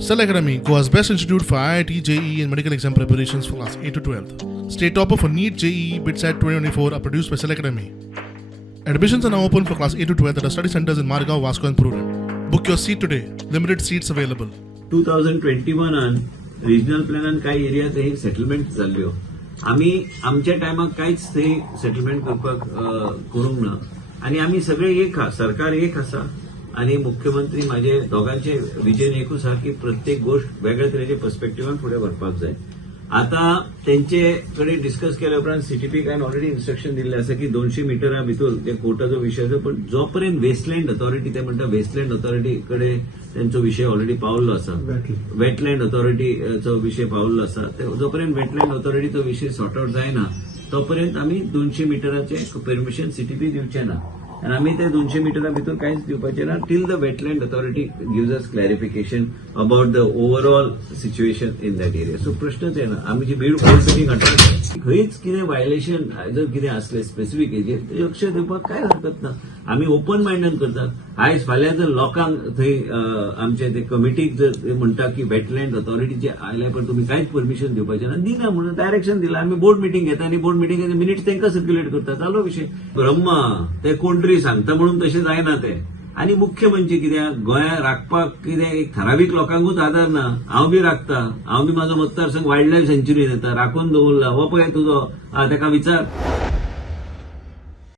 Cell Academy, Goa's best institute for IIT, JEE and medical exam preparations for class 8 to 12th. State topper for NEET, JEE, BITSAT 2024 are produced by Cell Academy. Admissions are now open for class 8 to 12th at our study centers in Margao, Vasco and Prudent. Book your seat today. Limited seats available. 2021 regional प्लॅनान काही एरियात हे settlement जाल्ल्यो. आमी आमच्या टायमाक कांयच थंय settlement करपाक करूंक ना आनी आमी सगळे एक आहा, सरकार एक आसा आनी मुख्यमंत्री माझे दोगांचे विजन एकूच आहा की प्रत्येक गोष्ट वेगळ्या तरेचे पर्स्पेक्टिवान फुडें व्हरपाक जाय. आता तेंचे कडेन डिस्कस केल्या उपरांत सीटीपी काय ऑलरेडी इन्स्ट्रक्शन दिल्ले आसा की 200 मिटरा भितर ते कोर्टाचो विशय आसा, पण जोपर्यंत वेस्टलँड अथॉरिटी ते म्हणटा वेस्टलँड अथॉरिटी कडे त्यांचो विषय ऑलरेडी पावल्लो आसा, वेटलँड अथॉरिटीचो विषय पावल्लो आसा. जोपर्यंत वेटलँड अथॉरिटीचो विषय सॉर्ट आउट जायना तोपर्यंत आमी 200 मिटराचे परमिशन सीटीपी दिवचे ना आणि आम्ही ते 200 मिटरा भितर कांयच दिवपाचे ना till the wetland authority gives us clarification about the overall situation in that area. So प्रश्नच येना. आमी जी बीड कोर्ट मिटींग हाडटा खंयच कितें वायलेशन जर कितें असलें स्पेसिफीक हेजेर लक्ष दिवपाक काय हरकत ना. आमी ओपन मायंडान करतात. आयज फाल्यां जर लोकांक थंय आमचे ते कमिटीक जर म्हणटा की वेटलँड अथॉरिटीचे आयल्या पण तुम्ही कांयच परमिशन दिवपाचें ना, दिना म्हणून डायरेक्शन दिला. आमी बोर्ड मिटींग घेता आनी बोर्ड मिटींगेचे मिनिट्स तांकां सर्क्युलेट करता, जालो विषय. ब्रह्मा ते कोण सांगता म्हणून तशें जायना ते. आणि मुख्य म्हणजे कित्याक गोंया राखपाक कितें एक ठरावीक लोकांकूच आदार ना. हांव बी राखता, हांव बी म्हाजो मतदारसंघ वायल्ड लायफ सँच्युरीन येता, राखून दवरला. हो पळय तुजो ताका विचार.